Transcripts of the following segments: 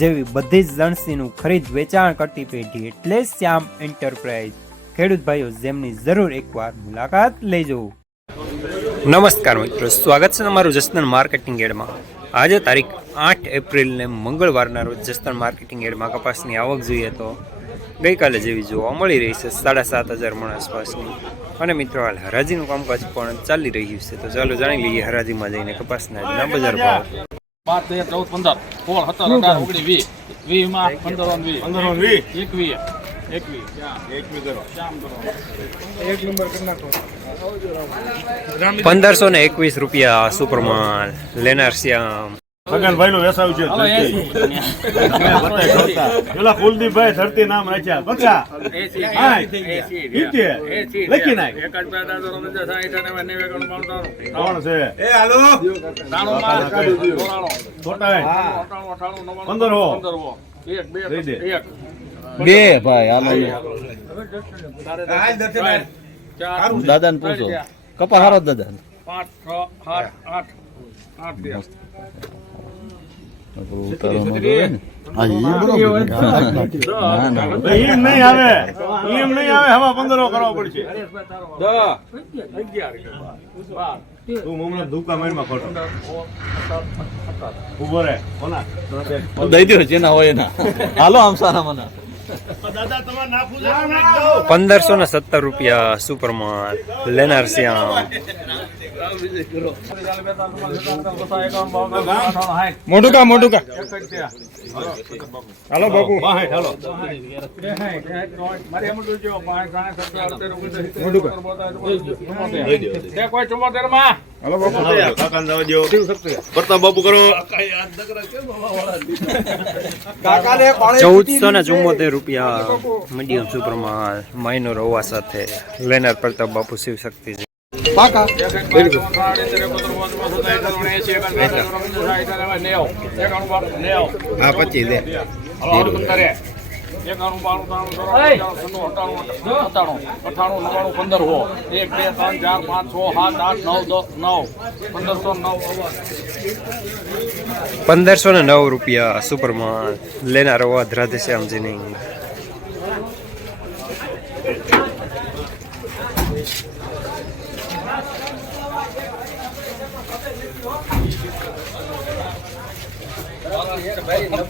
જેવી બધી જ લણસીનું ખરીદ વેચાણ કરતી પેઢી એટલે શ્યામ એન્ટરપ્રાઇઝ. ખેડૂત ભાઈઓ, જેમની જરૂર એકવાર મુલાકાત લેજો. નમસ્કાર મિત્રો, સ્વાગત છે તમારું જસદન માર્કેટિંગ એડમાં. આજે તારીખ આઠ એપ્રિલને મંગળવારના રોજ જસ્તન માર્કેટિંગ એડમાં કપાસની આવક જોઈએ તો ગઈકાલે જેવી જોવા મળી રહી છે સાડા સાત હજાર મણ આસપાસની. અને મિત્રો, હાલ હરાજીનું કામકાજ પણ ચાલી રહ્યું છે. તો ચાલો જાણી લઈએ હરાજીમાં જઈને કપાસના બજાર ભાવ. બાર તેર ચૌદ પંદર. સોળ સત્તર અઢાર ઓગણીસ વીસ. વીસમાં પંદર અને વીસ. પંદર વીસ? એકવીસ. એકવીસ. કરો. કરો પંદરસો ને એકવીસ રૂપિયા સુપરમાન લેનાર શ્યામ. છગનભાઈ નું વેસાવ છે. પેલા કુલદીપભાઈ ધરતી નામ રાખ્યા. એસી લખી નાખ. દાદા કોણ છે? પંદર હો. બે ભાઈ હાલો. ને. પૂછો. કપા હારો દાદા. પાંચ છ સાત આઠ. આઠ હાલો આમ સારા મને. પંદરસો ને સત્તર રૂપિયા સુપરમાલ લેનાર શ્યામ. મોટું કા મોટું કા? હાલો બાપુ. હાલો બાપુ. કરો ચૌદસો ને ચુમ્મોતેર રૂપિયા મીડિયમ સુપરમાં માઇનો રવા સાથે લેનાર પ્રતાપ બાપુ શિવ શક્તિ છે હા પચીસ દે એકાણું બાણું ત્રાણું ચોરાણું પંચાણું સત્તાણું અઠ્ઠાણું નવ્વાણું પંદર હો એક બે ત્રણ ચાર પાંચ છ સાત આઠ નવ દસ નવ પંદરસો નવ પંદરસો ને નવ રૂપિયા સુપરમાન લેનારો અવાજ રાધેશ્યામજીની એકાવન બાવન ત્રણ ત્રણ આઠ આઠ થયા, ચૌદ, એકસઠ બાર ત્રણ સાઠ વિચારે પંદર બાર ત્રણ છ, મદાવા કામ આવશે. સાત, ચોરા પંજા સાઠ અને નેવું એકાણું બાણું ત્રણ ચોરા પંજા છન્નું સત્તાણું અઠ્ઠાણું નવ્વાણું પંદર હો. પંદર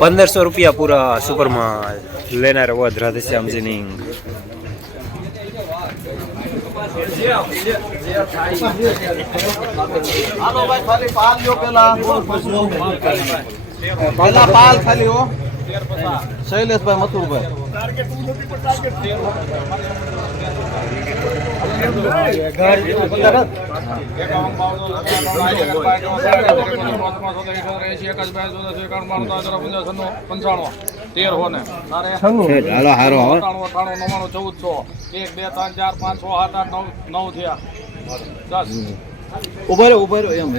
પંદરસો રૂપિયા પૂરા સુપરમાં લેનાર વધ લ્યો પેલા. પેલા પાલ ખાલી હો. શૈલેષભાઈ મથુરભાઈ. તેર હોને અઠ્ઠાણું નવ્વાણું ચૌદસો એક બે ત્રણ ચાર પાંચ છ સાત આઠ નવ નવ થયા દસ રહ્યો ઊભો રહ્યો એમ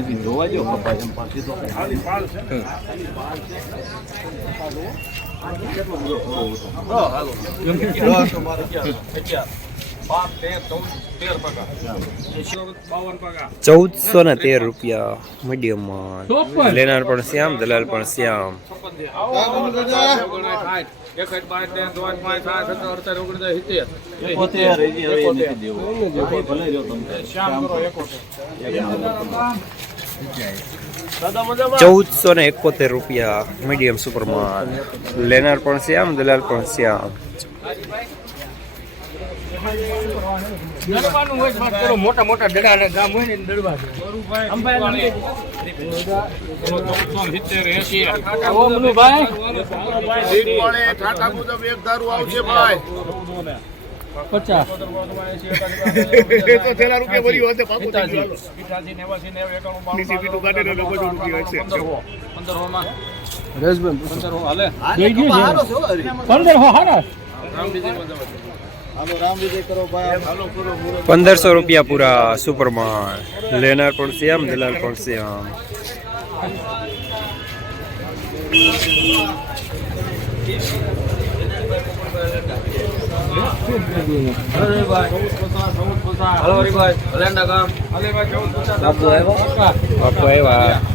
ચૌદસો ને તેર રૂપિયા મીડિયમ લેનાર પણ શ્યામ દલાલ પણ શ્યામ. ચૌદસો ને એકોતેર રૂપિયા મીડિયમ સુપરમાન લેનાર પણ શ્યામ દલાલ પણ શ્યામ. દડવાનું હોય વાત કરો મોટા મોટા દડાના ગામ હોય ને દડવા પચાસ. પંદર પંદરસો રૂપિયા પૂરા સુપરમાં લેનાર પણ શ્યામ દલાલ પણ શ્યામ બાપુ આવ્યા.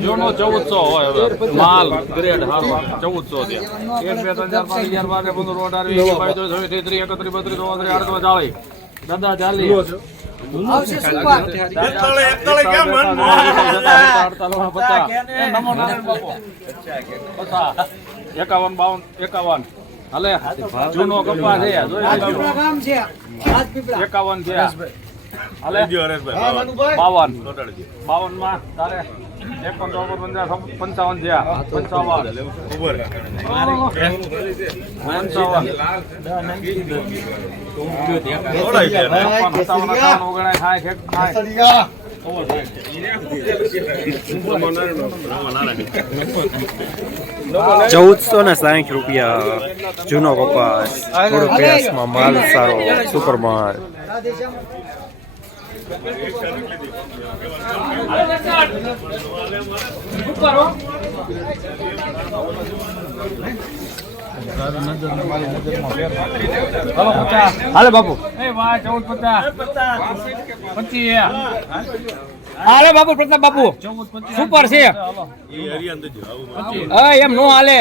જૂનો ચૌદસો હોય હવે. માલ ગ્રેડ હારો ચૌદસો ત્યાં એક બે ત્રણ ચાર પાંચ અગિયાર બાર પંદર વીસ એકવીસ બાવીસ ચોવીસ ત્રીસ ત્રીસ એકત્રીસ બત્રીસ ચોત્રીસ આડત્રીસ ચાલીસ. દાદા ચાલીસ? એકાવન બાવન એકાવન. હાલે. જૂનો કપા છે એકાવન છે. બાવન. બાવનમાં તારે એકાવન પંચાવન પંચાવન થયા. પંચાવન. પંચાવન. એક. ચૌદસો ને સાઠ રૂપિયા. જૂનો કપાસ થોડો પ્રયાસમાં માલ સારો સુપર માલ. હાલે બાપુ. એ વાહ ચૌદ પચાસ. પચીસ. હાલે બાપુ પ્રતાપ બાપુ. સુપર છે. એ હરિયાણ દેજો, આવું મારે. હા એમ નો હાલે.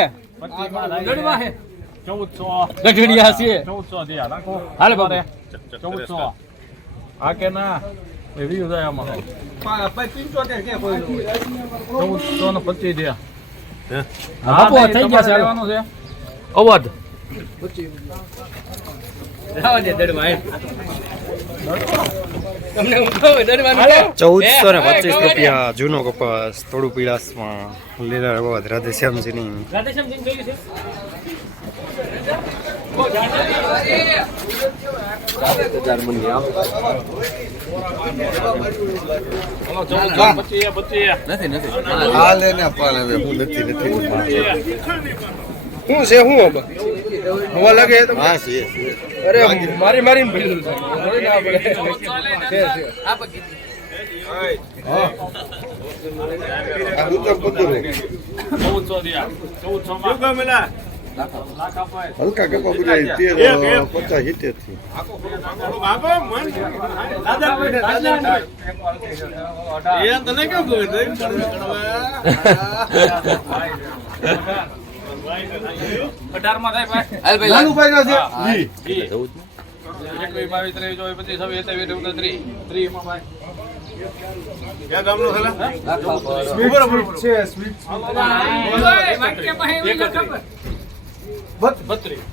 ચૌદસો ગઢડિયા છે ચૌદસો થયા રાખો હાલે બાપુ. ચૌદસો હા કે ના? એ વીસ જાય આમાં ચૌદસો ને પચીસ થયા હે? આપો થઈ ગયા છે લેવાનું છે. અવધ ચૌદસો ને પચીસ રૂપિયા જૂનો કપાસ થોડું પીળાસમાં લીલા રવા રાધે શ્યામજીની ચલો ચૌદસો પચીસ પચીસ હાલે ને પણ હું નથી નથી શું છે શું હવે હવા લાગે હા છે. અરે મારી મારી ભીલું છે આ ઉત્તમ પંદર ચૌદસો ચૌદસો શું હલકા કપા બધા તેર. પચાસ સિત્તેરથી. એકવીસ બાવીસ ત્રેવીસ ચોવીસ પચીસ છવ્વીસ સત્યાવીસ ત્રીસ ત્રીસમાં ભાઈ રહો. છે સ્વીટ બત્રીસ.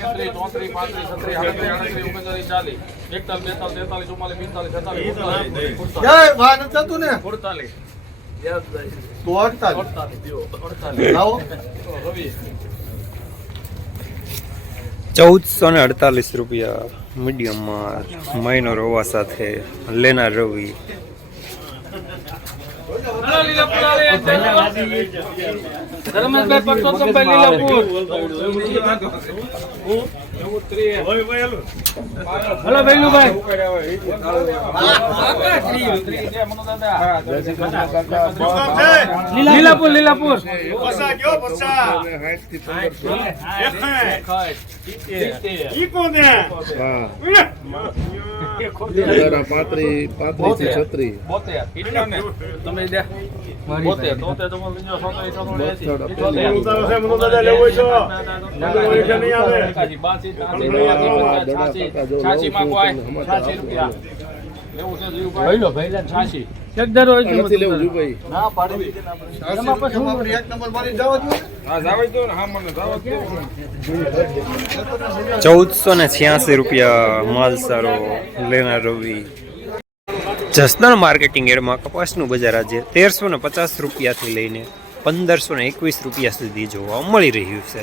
તેત્રીસ ચોત્રીસ પાંત્રીસ છત્રીસ આડત્રીસ આડત્રીસ ઓગણચાલીસ ચાલીસ. એકતાલીસ બેતાલીસ તેતાલીસ ચુમ્માલીસ પિસ્તાલીસ છેતાલીસ સુડતાલીસ ક્યાંય ભાન થતું ને. સુડતાલીસ તો અડતાલીસ. અડતાલીસ લાવો. રવિ. ચૌદસો ને અડતાલીસ રૂપિયા મીડિયમમાં માઇનોર હોવા સાથે લેનાર રવિ. ધર્મેશભાઈ પરસોત્તમભાઈ લીલાપુર. ભાઈ, ભાઈ, હલો છે? લીલાપુર લીલાપુર પસા પાંત્રીસ પાંત્રીસથી છત્રીસ બોતેર તમે દે બોતેર તોતેર તો મને બીજો સોતો ઈ સોતો એસી. ઉતારો છે, મને છે. જવા ચૌદસો ને છ્યાસી રૂપિયા માલ સારો લેના રવિ. જસદણ માર્કેટિંગ એડમાં કપાસનું બજાર આજે તેરસો ને પચાસ રૂપિયાથી લઈને પંદરસો ને એકવીસ રૂપિયા સુધી જોવા મળી રહ્યું છે.